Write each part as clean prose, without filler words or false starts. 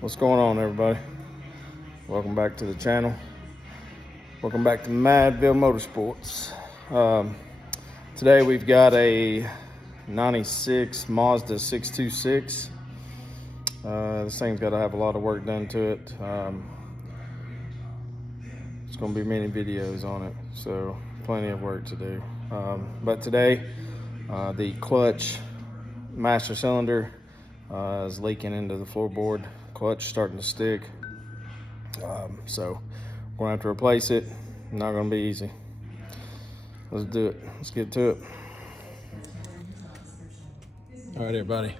What's going on, everybody? Welcome back to the channel. Welcome back to Madville Motorsports. Today we've got a 96 Mazda 626. This thing's got to have a lot of work done to it. It's going to be many videos on it, so plenty of work to do. But today, the clutch master cylinder is leaking into the floorboard. Clutch starting to stick. So we're gonna have to replace it. Not gonna be easy. Let's do it. Let's get to it. All right, everybody.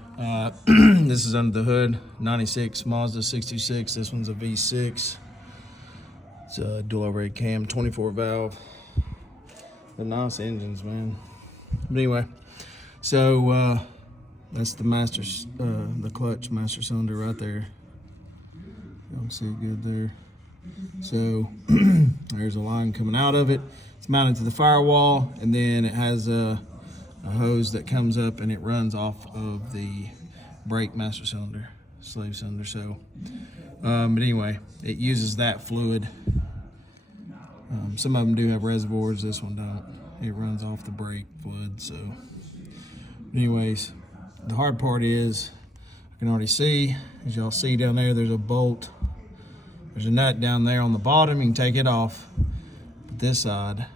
This is under the hood. 96 Mazda 626. This one's a V6. It's a dual overhead cam, 24 valve. They're nice engines, man. But anyway, so that's the the clutch master cylinder right there. You don't see it good there. So there's a line coming out of it. It's mounted to the firewall, and then it has a hose that comes up and it runs off of the brake master cylinder, slave cylinder. So, but anyway, it uses that fluid. Some of them do have reservoirs. This one don't. It runs off the brake fluid. So, anyways, the hard part is I can already see, as y'all see down there, there's a bolt. There's a nut down there on the bottom. You can take it off. But this side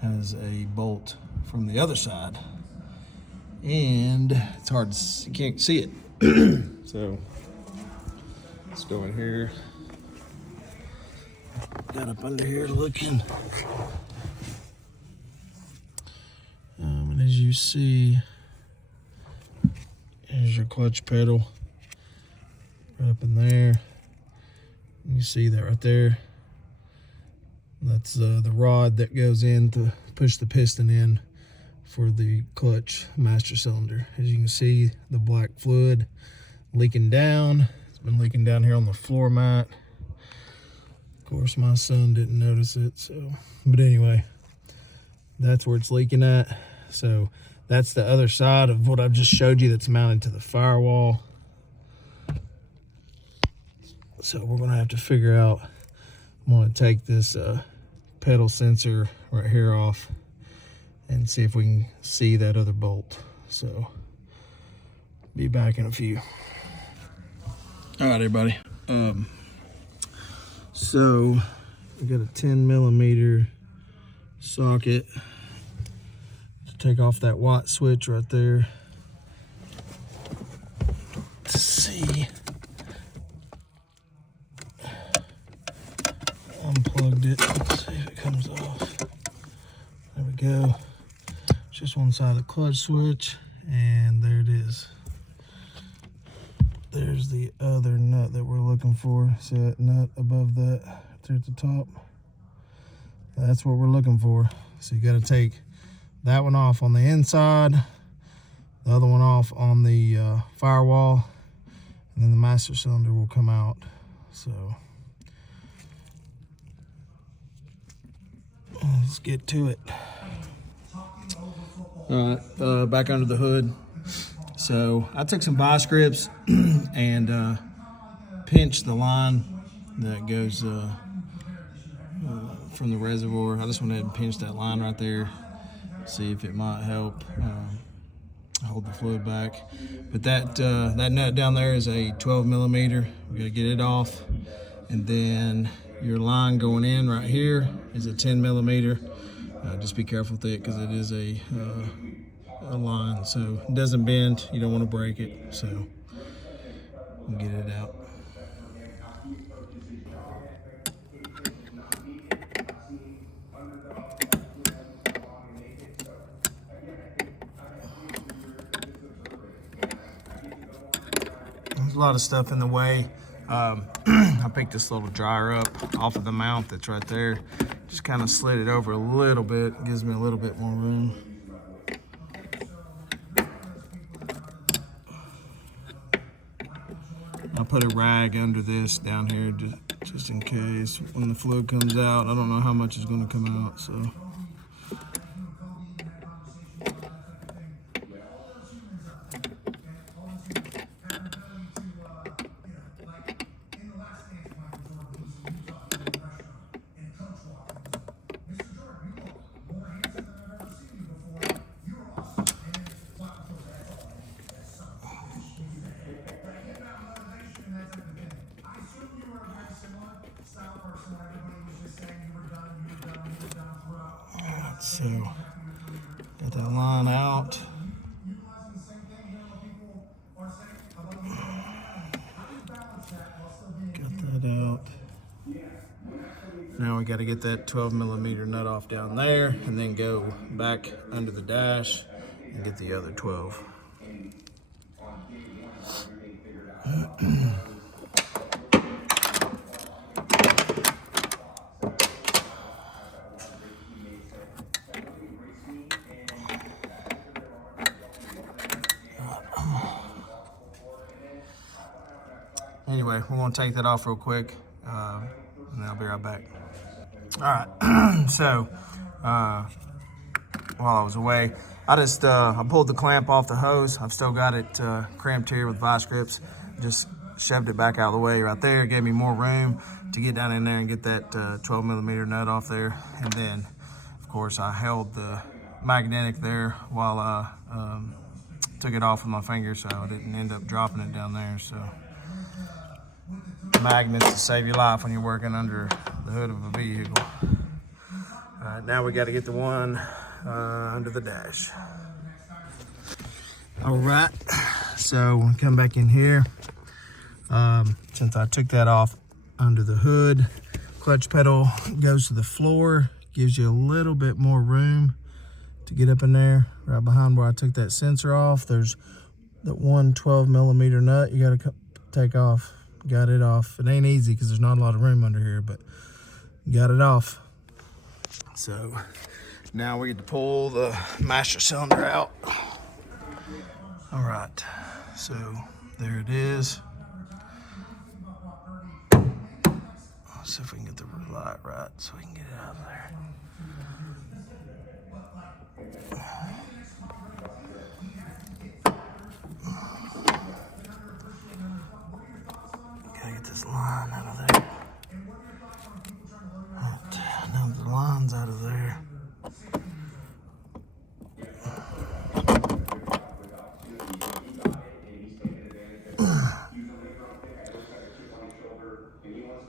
has a bolt from the other side. And it's hard to see. You can't see it. So let's go in here. Got up under here looking. And as you see, here's your clutch pedal right up in there. You see that right there. That's the rod that goes in to push the piston in for the clutch master cylinder. As you can see, the black fluid leaking down. It's been leaking down here on the floor mat. Of course, my son didn't notice it, so. But anyway, that's where it's leaking at. So that's the other side of what I've just showed you that's mounted to the firewall. So we're gonna have to figure out, I'm gonna take this pedal sensor right here off and see if we can see that other bolt. So be back in a few. All right, everybody. So we got a 10mm socket to take off that white switch right there to see. Unplugged it. Let's see if it comes off. There we go. It's just one side of the clutch switch, and there it is. There's the other nut that we're looking for. See that nut above that there at the top? That's what we're looking for. So you got to take that one off on the inside, the other one off on the firewall, and then the master cylinder will come out. So let's get to it. All right, back under the hood. So I took some vice grips and pinched the line that goes from the reservoir. I just went ahead and pinched that line right there, see if it might help hold the fluid back. But that nut down there is a 12mm. We gotta get it off, and then your line going in right here is a 10mm. Just be careful with it because it is a line, so it doesn't bend. You don't want to break it, so we'll get it out. There's a lot of stuff in the way. I picked this little dryer up off of the mount that's right there. Just kind of slid it over a little bit, gives me a little bit more room. I'll put a rag under this down here just in case when the fluid comes out. I don't know how much is going to come out, so. So, get that line out. Got that out. Now we got to get that 12 millimeter nut off down there and then go back under the dash and get the other 12. Anyway, we're going to take that off real quick, and I'll be right back. All right, so while I was away, I pulled the clamp off the hose. I've still got it cramped here with vice grips. Just shoved it back out of the way right there. It gave me more room to get down in there and get that 12 millimeter nut off there. And then, of course, I held the magnetic there while I took it off with my finger, so I didn't end up dropping it down there. So magnets to save your life when you're working under the hood of a vehicle. All right, now we got to get the one under the dash. All right, so when we come back in here, since I took that off under the hood, clutch pedal goes to the floor, gives you a little bit more room to get up in there. Right behind where I took that sensor off, there's that one 12 millimeter nut you got to take off. Got it off. It ain't easy because there's not a lot of room under here, but got it off. So now we get to pull the master cylinder out. All right, so there it is. Let's see if we can get the light right so we can get it out of there. Gotta get this line out of there. Right, now the line's out of there.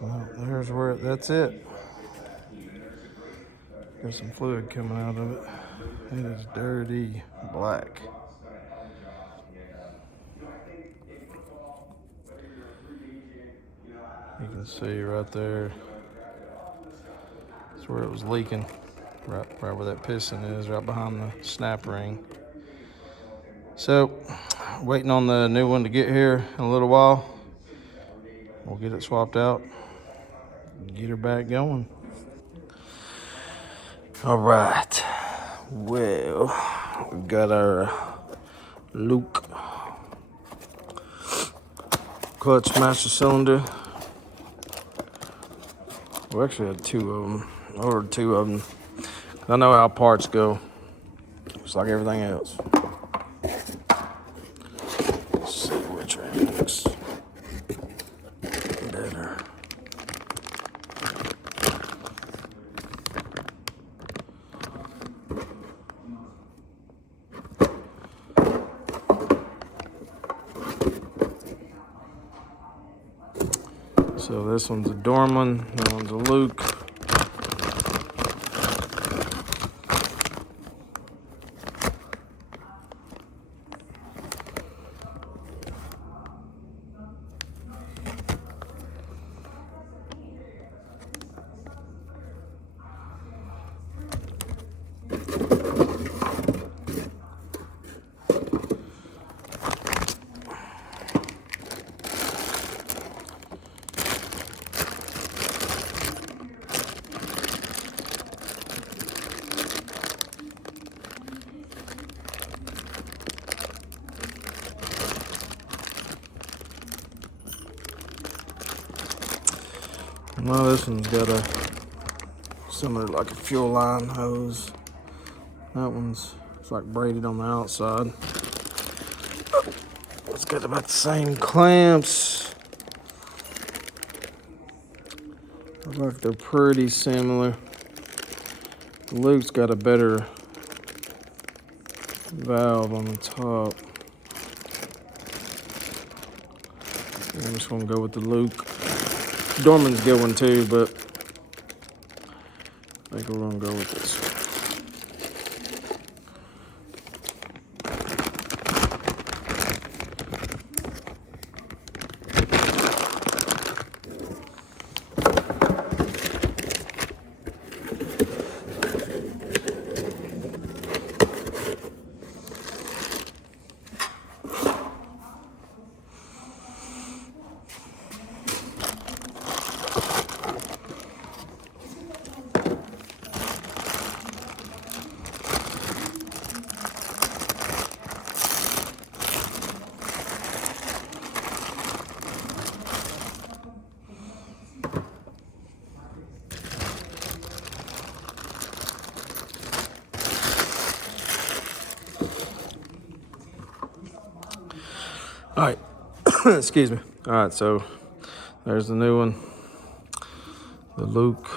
Well, there's where that's it. There's some fluid coming out of it. It is dirty black. You can see right there. That's where it was leaking. Right where that piston is, right behind the snap ring. So, waiting on the new one to get here in a little while. We'll get it swapped out and get her back going. All right. Well, we've got our Luke clutch master cylinder. We actually had two of them. I ordered two of them. I know how parts go. It's like everything else. Let's see which one looks better. So this one's a Dorman, that one's a Luke. Well, this one's got a similar like a fuel line hose. That one's it's like braided on the outside. It's got about the same clamps. Look like they're pretty similar. Luke's got a better valve on the top. I'm just gonna go with the Luke. Dorman's a good one too, but I think we're gonna go with this one. Excuse me. All right, so there's the new one, the Luke.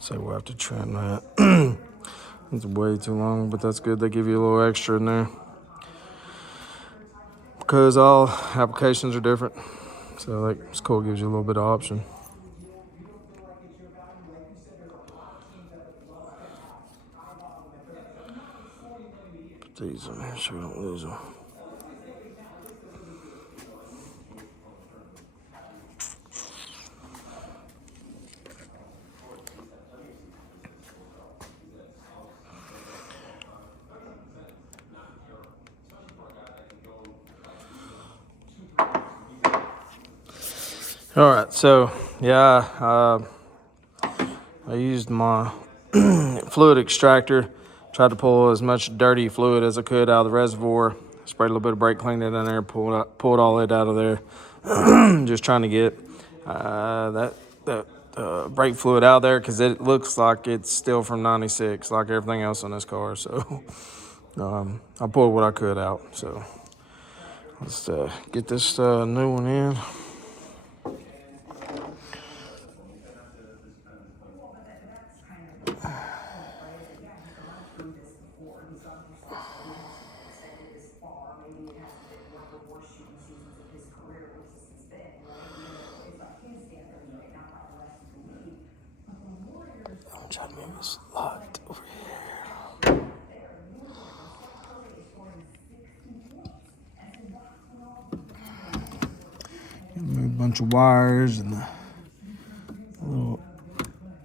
So we'll have to trim that. It's way too long, but that's good. They give you a little extra in there because all applications are different. So like, it's cool. Gives you a little bit of option. Put these in there so we don't lose them. All right, so yeah, I used my fluid extractor, tried to pull as much dirty fluid as I could out of the reservoir, sprayed a little bit of brake cleaner in there, pulled all it out of there, just trying to get that brake fluid out of there because it looks like it's still from '96, like everything else on this car. So I pulled what I could out. So let's get this new one in. I'm trying to move this locked over here. Move a bunch of wires and the little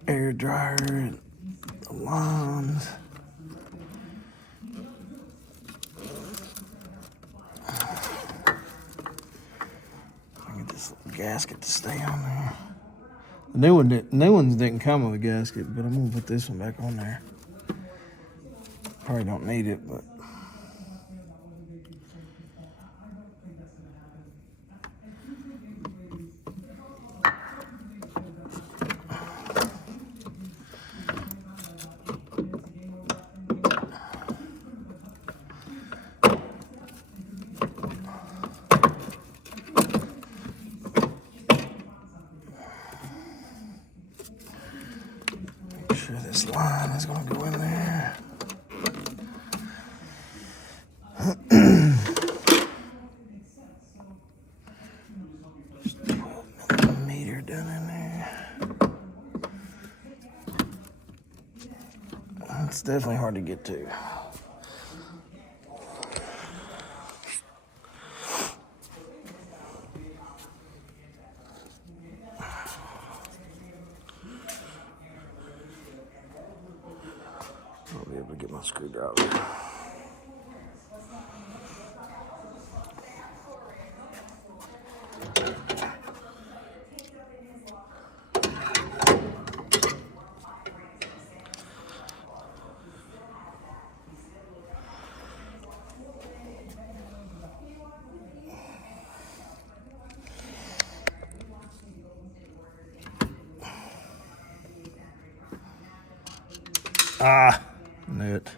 air dryer and the lines. I get this little gasket to stay on there. The new ones didn't come with a gasket, but I'm gonna put this one back on there. Probably don't need it, but make sure this line is gonna go in there. Just 12mm done in there. It's definitely hard to get to. I'll be able to get my screwdriver. Knew it.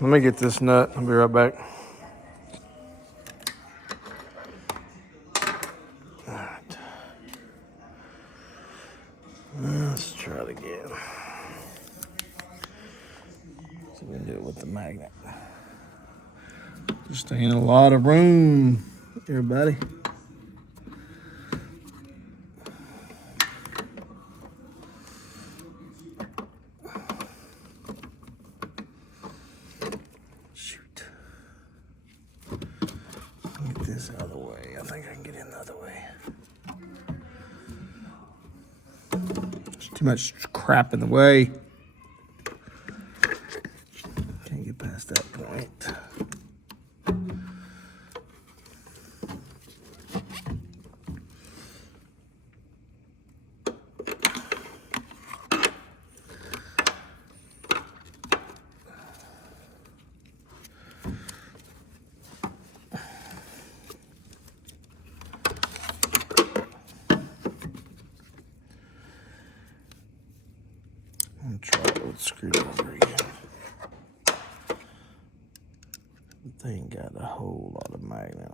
Let me get this nut. I'll be right back. All right. Let's try it again. So we can do it with the magnet. Just ain't a lot of room, everybody. Shoot. Get this out of the way. I think I can get in the other way. Too much crap in the way. Can't get past that point. I'm gonna try it with screwdriver again. The thing got a whole lot of magnet.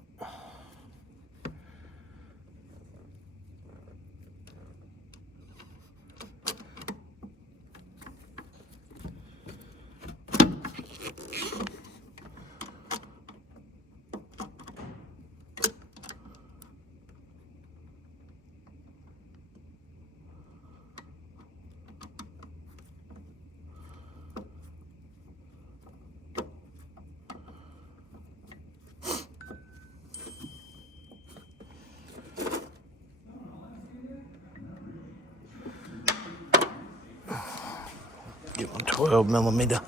Get my 12mm.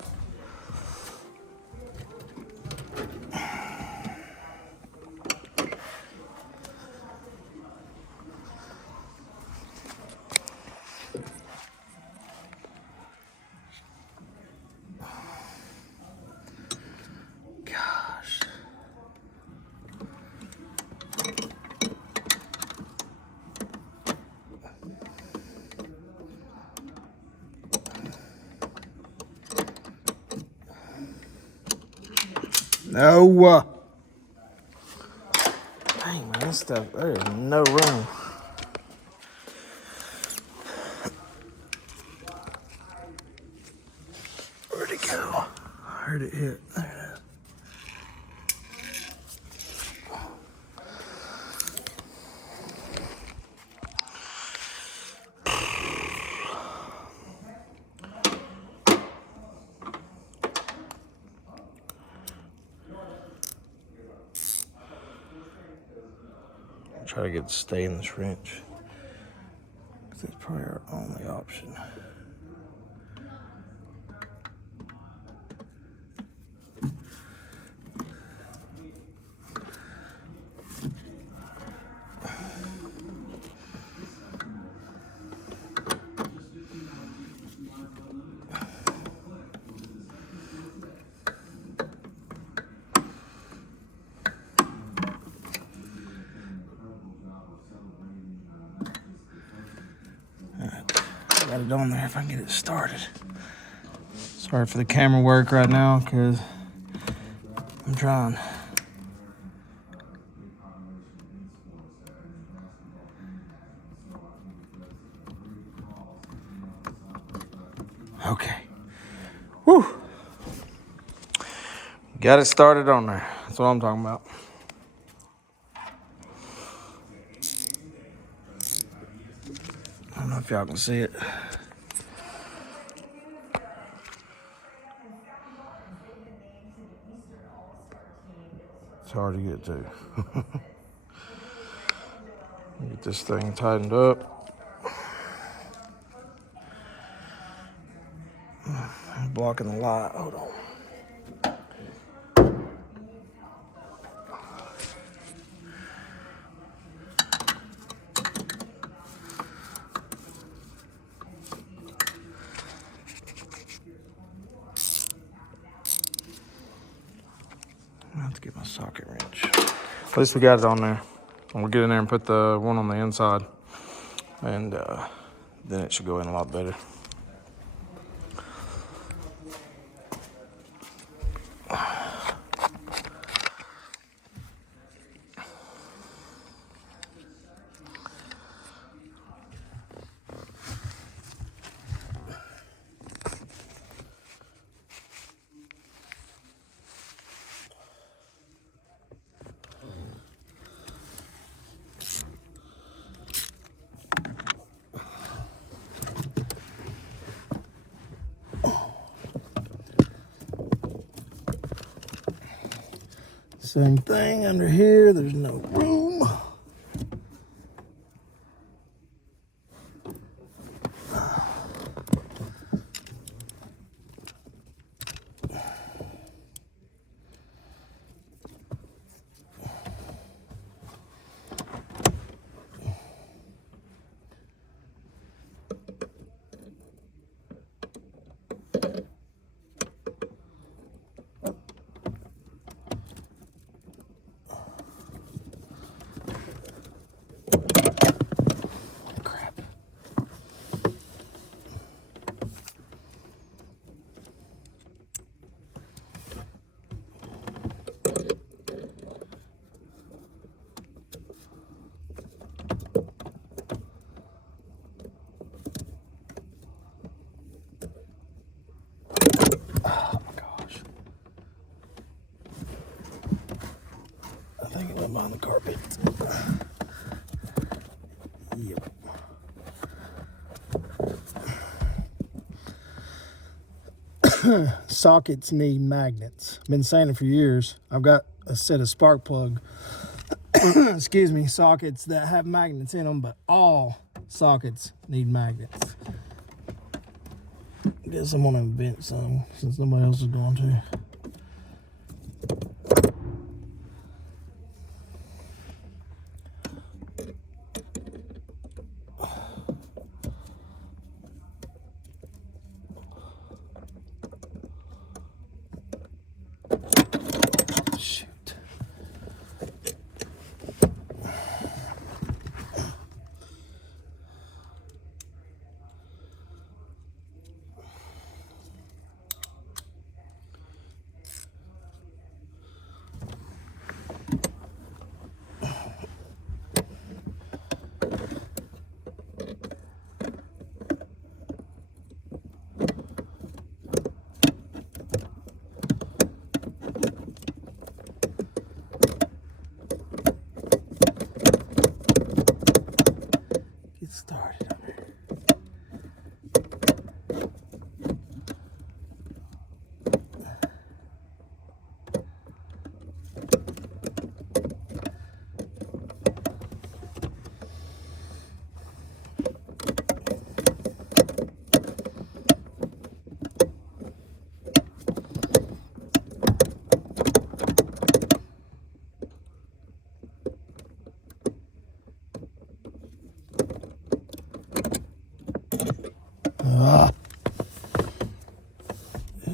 Gosh. No. Dang, man, this stuff, there's no room. Where'd it go? I heard it hit. There it is. Try to get it to stay in this wrench. That's probably our only option. Got it on there if I can get it started. Sorry for the camera work right now, because I'm trying. Okay. Woo. Got it started on there. That's what I'm talking about. I don't know if y'all can see it. It's hard to get to. Get this thing tightened up. I'm blocking the light. Hold on. I have to get my socket wrench. At least we got it on there. And we'll get in there and put the one on the inside. And then it should go in a lot better. Same thing under here, there's no room. the carpet. Yep. Sockets need magnets. Been saying it for years. I've got a set of spark plug excuse me, sockets that have magnets in them, but all sockets need magnets. Guess I'm gonna invent some since nobody else is going to. Shoot. Get started on it.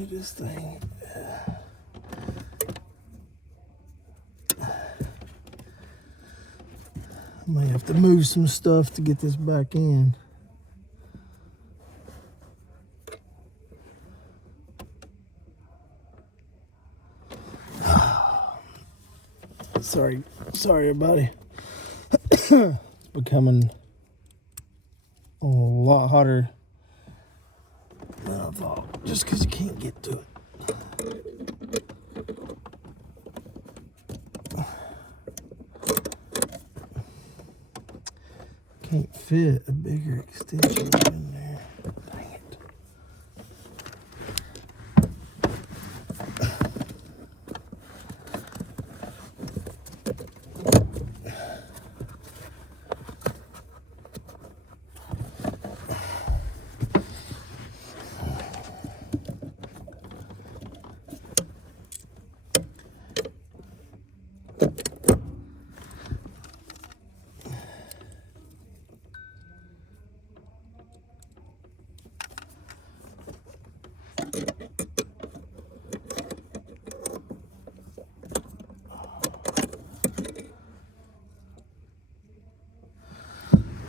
This thing. I might have to move some stuff to get this back in. Sorry, everybody. It's becoming a lot hotter than I thought, just because you can't get to it. Can't fit a bigger extension in there. Dang it.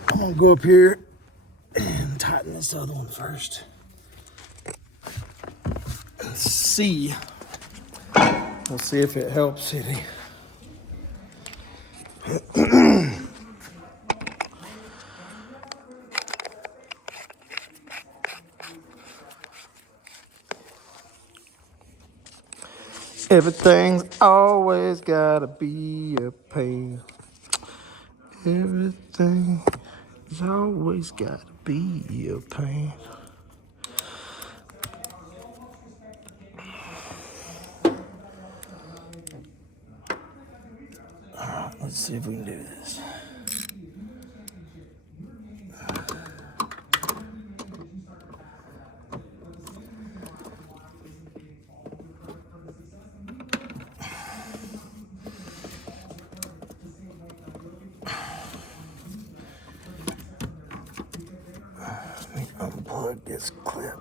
I'm gonna go up here and tighten this other one first. Let's see. We'll see if it helps any. Everything's always gotta be a pain. Everything's always gotta be a pain. Alright, let's see if we can do this. Let me unplug this clip.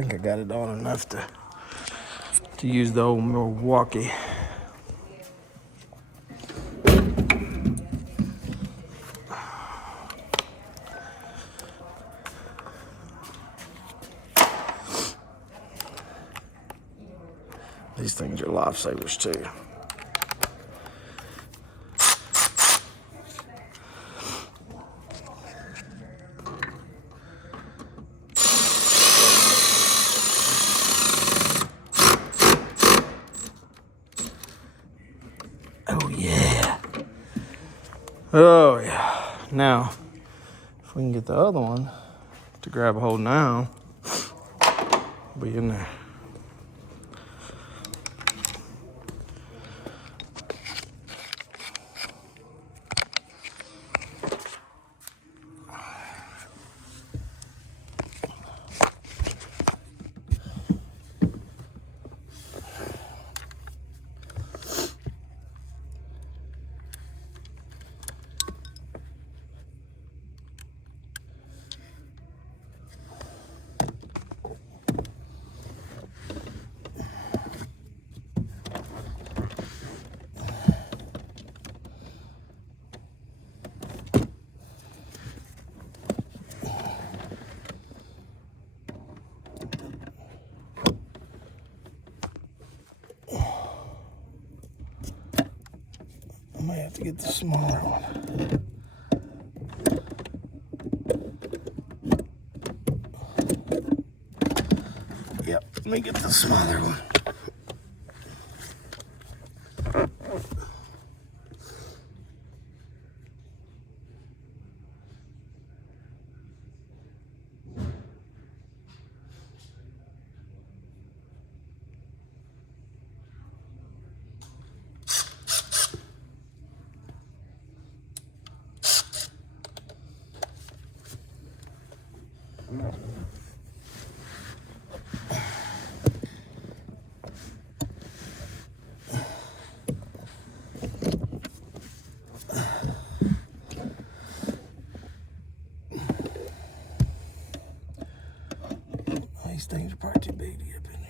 think I got it on enough to use the old Milwaukee. These things are lifesavers too. Oh yeah. Oh yeah. Now, if we can get the other one to grab a hold now, be in there. I might have to get the smaller one. Yep, let me get the smaller one. These things are probably too big to get up in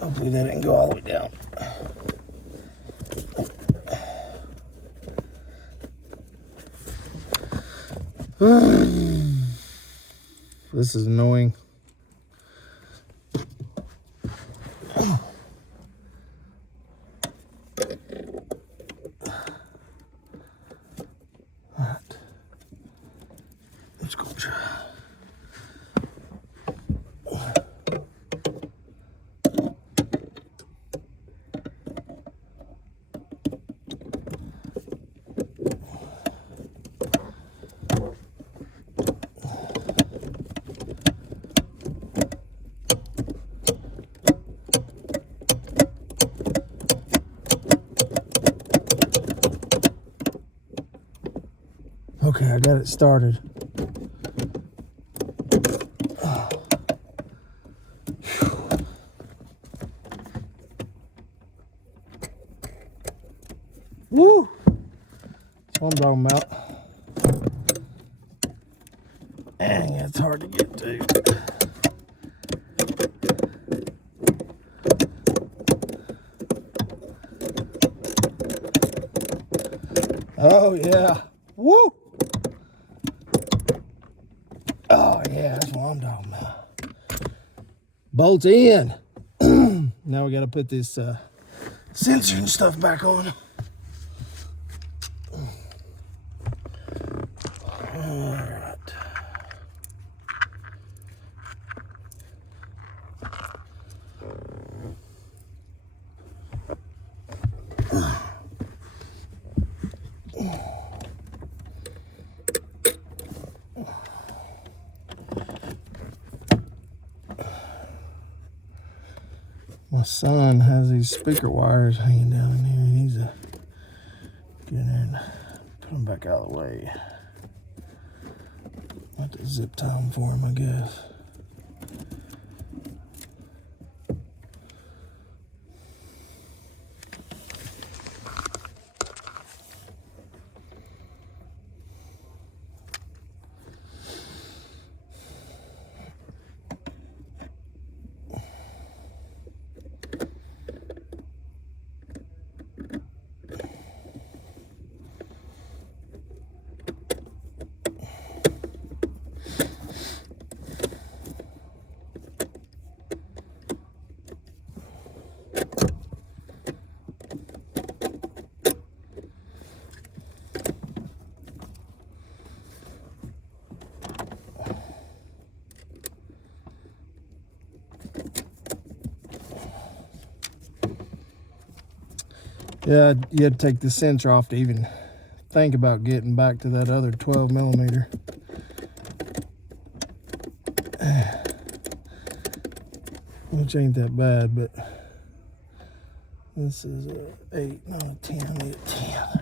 Hopefully that didn't go all the way down. This is annoying. Alright. Let's go try. Okay, I got it started. Woo! That's what I'm talking about. Dang, it's hard to get to. Oh yeah. Woo! Oh yeah, that's what I'm talking about. Bolt in. Now we gotta put this sensor and stuff back on. All right. My son has these speaker wires hanging down in here. He needs to get in there and put them back out of the way. I'll have to zip tie them for him, I guess. Yeah, you had to take the sensor off to even think about getting back to that other 12 millimeter. Which ain't that bad, but this is a 8, not a 10. I need a 10.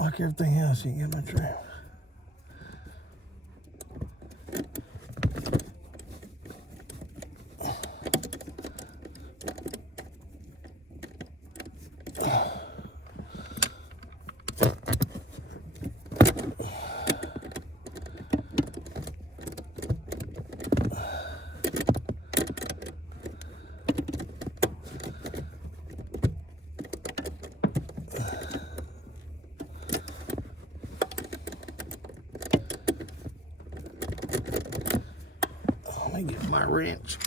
Like everything else, you can get my trim. Let me get my wrench.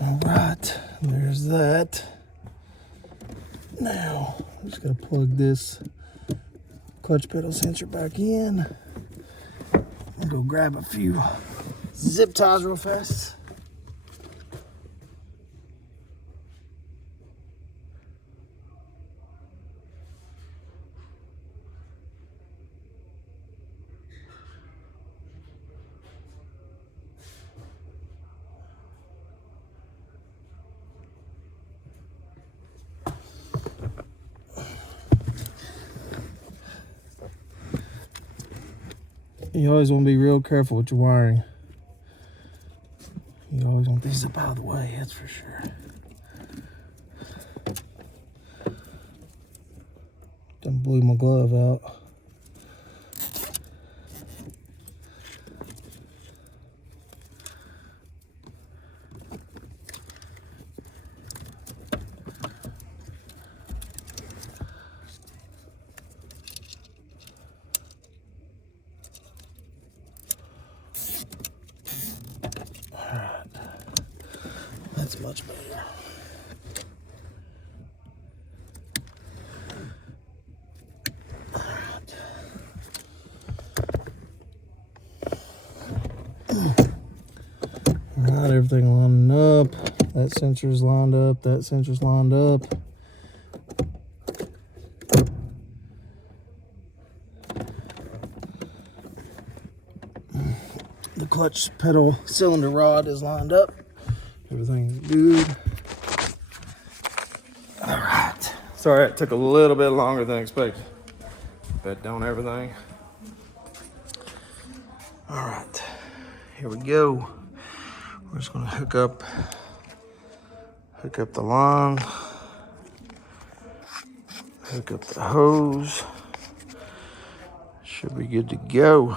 All right, there's that. Now, I'm just gonna plug this clutch pedal sensor back in. I'll go grab a few zip ties real fast. You always want to be real careful with your wiring. You always want these up out of the way, that's for sure. Done blew my glove out. That's much better. Alright, everything lining up. That sensor's lined up. That sensor's lined up. The clutch pedal cylinder rod is lined up. Everything's good. Alright. Sorry it took a little bit longer than expected. Bet don't everything. Alright. Here we go. We're just gonna hook up the line, hook up the hose. Should be good to go.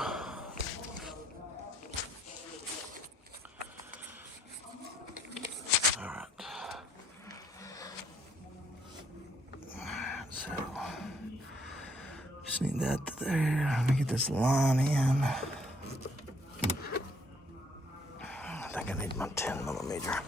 Alright. So just need that there. Let me get this line in. I think I need my 10mm.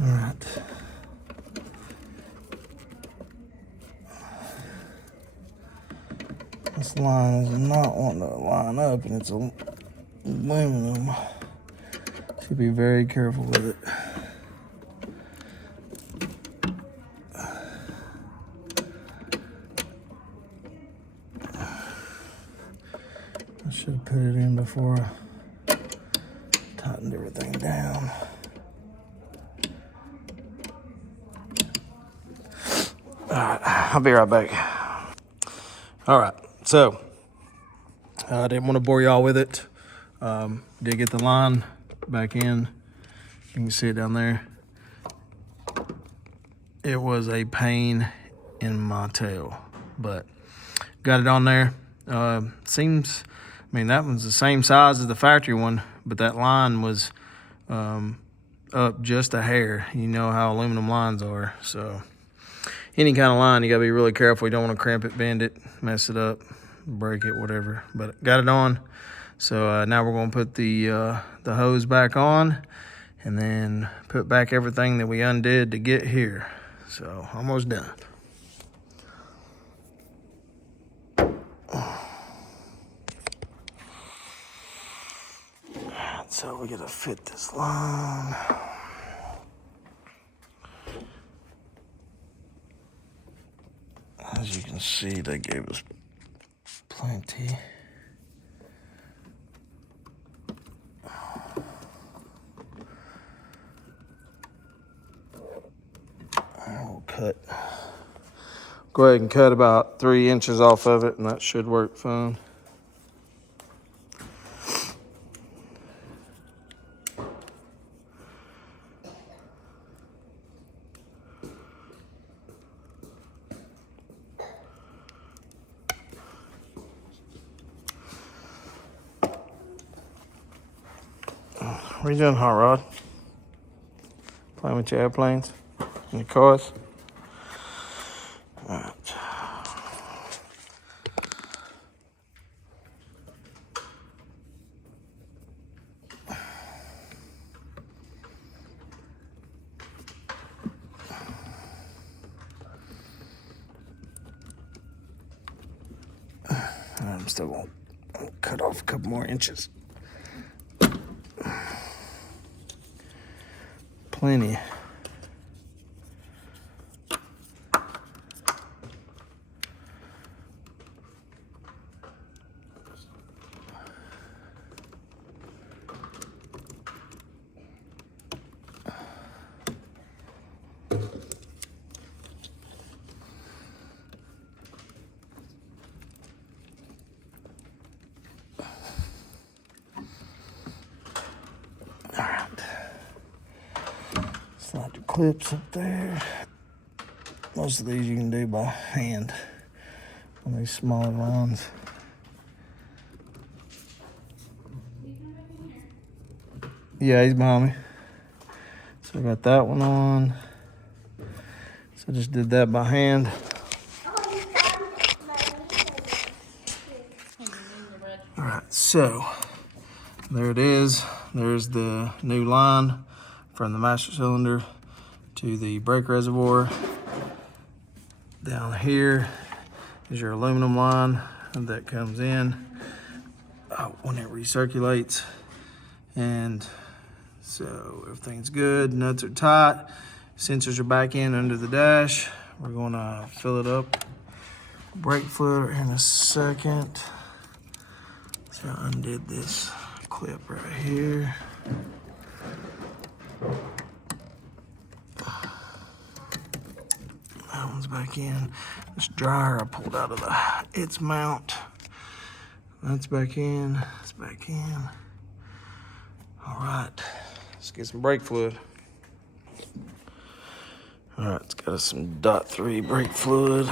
Alright. This line is not wanting to line up, and it's aluminum. So be very careful with it. I should have put it in before I tightened everything down. Alright, I'll be right back. Alright, so I didn't want to bore y'all with it. Did get the line back in. You can see it down there. It was a pain in my tail, but got it on there. Seems, I mean, that one's the same size as the factory one, but that line was up just a hair. You know how aluminum lines are. So any kind of line, you gotta be really careful. You don't want to cramp it, bend it, mess it up, break it, whatever. But got it on. So now we're gonna put the hose back on, and then put back everything that we undid to get here. So almost done. So we gotta fit this line. As you can see, they gave us plenty. I'll go ahead and cut about 3 inches off of it, and that should work fine. What are you doing, Hot Rod? Playing with your airplanes and your cars? All right. I'm still going to cut off a couple more inches. Plenty. Slide your clips up there. Most of these you can do by hand on these smaller lines. Yeah, he's behind me. So I got that one on. So I just did that by hand. All right, so there it is. There's the new line from the master cylinder to the brake reservoir. Down here is your aluminum line that comes in when it recirculates. And so everything's good, nuts are tight, sensors are back in under the dash. We're gonna fill it up. Brake fluid in a second. So I undid this clip right here. That one's back in. This dryer I pulled out of its mount. That's back in, it's back in. All right, let's get some brake fluid. All right, it's got some .3 brake fluid.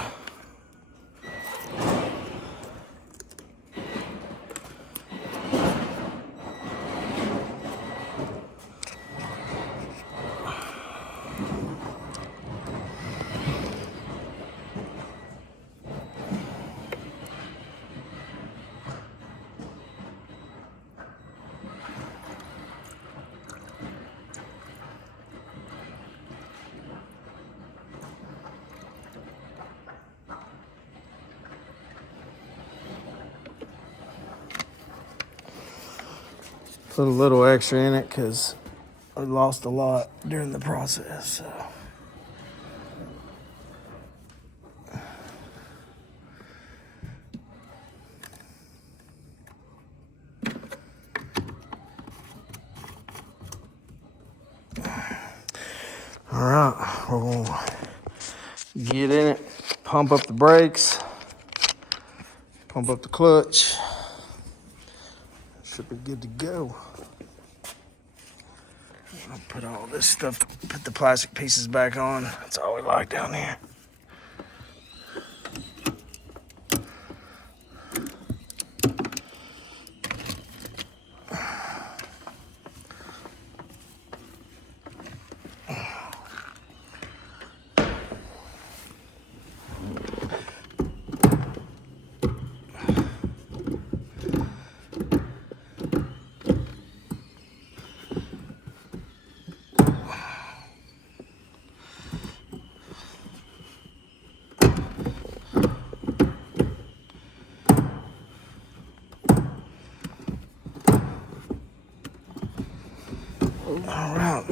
Put a little extra in it because I lost a lot during the process. So. All right, we're gonna get in it, pump up the brakes, pump up the clutch. Should be good to go. I'll put all this stuff, put the plastic pieces back on. That's all we like down here. All right,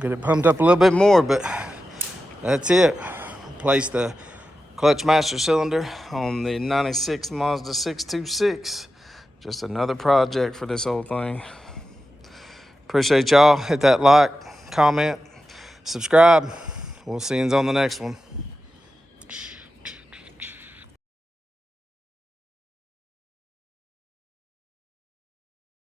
get it pumped up a little bit more, but that's it. Replace the clutch master cylinder on the 96 Mazda 626. Just another project for this old thing. Appreciate y'all. Hit that like, comment, subscribe. We'll see you on the next one.